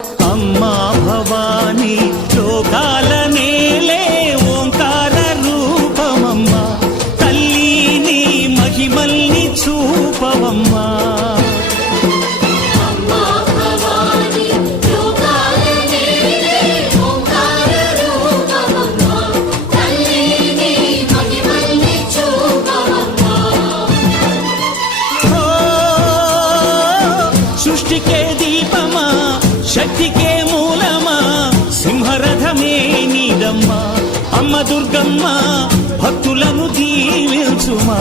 అమ్మా భవానీ లోకాల నేలే ఓంకార రూపమమ్మా, తల్లి నీ మహిమల్ని చూపవమ్మా. సృష్టికే దీపమా, శక్తికే మూలమా, సింహరథమే నీదమ్మా. అమ్మ దుర్గమ్మ భక్తులను దీవించుమా.